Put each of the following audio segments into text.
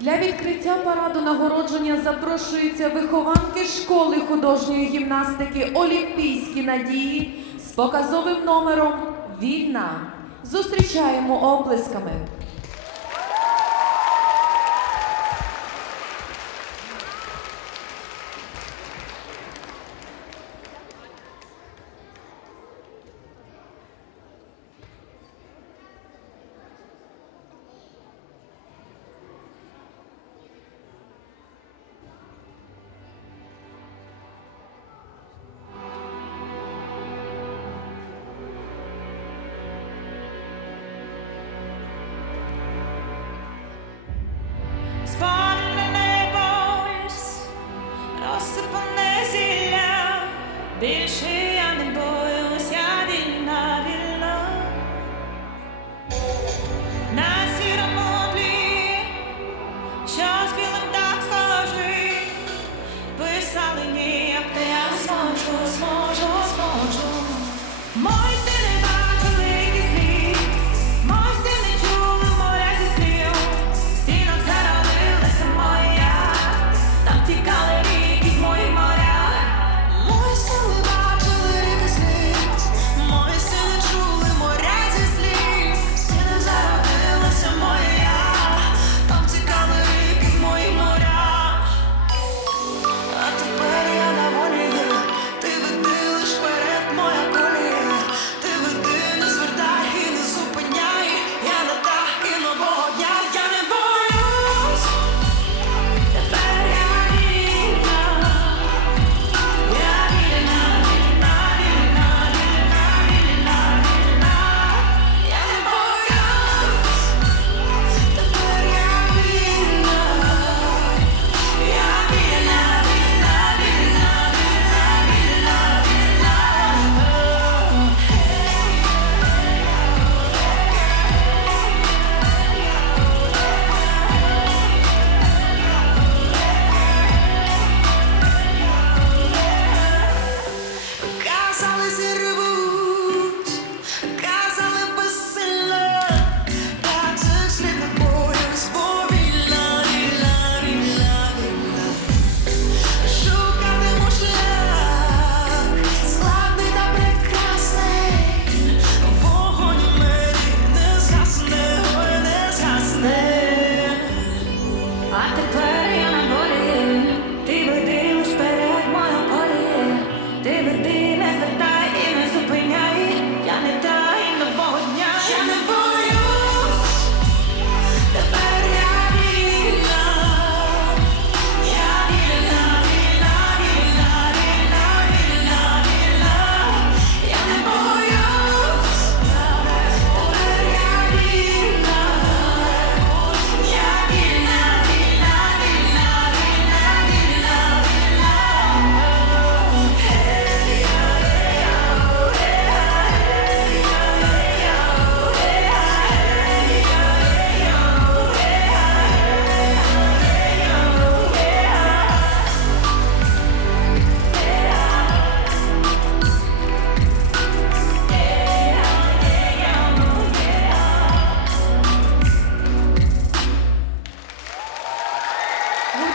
Для відкриття параду нагородження запрошуються вихованки школи художньої гімнастики Олімпійські надії з показовим номером Вільна. Зустрічаємо оплесками. Більше я не боюся вільна вільна на сірому тлі, що спілим так схожий, писали ні, як те я зможу зможу. Ти веди уж вперед моє поле, ти веди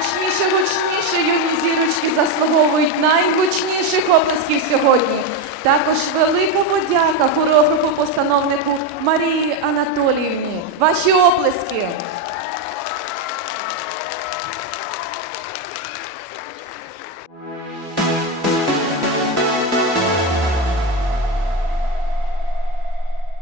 гучніше, гучніше юні зірочки заслуговують найгучніших оплесків сьогодні. Також велика подяка хореографу постановнику Марії Анатоліївні. Ваші оплески.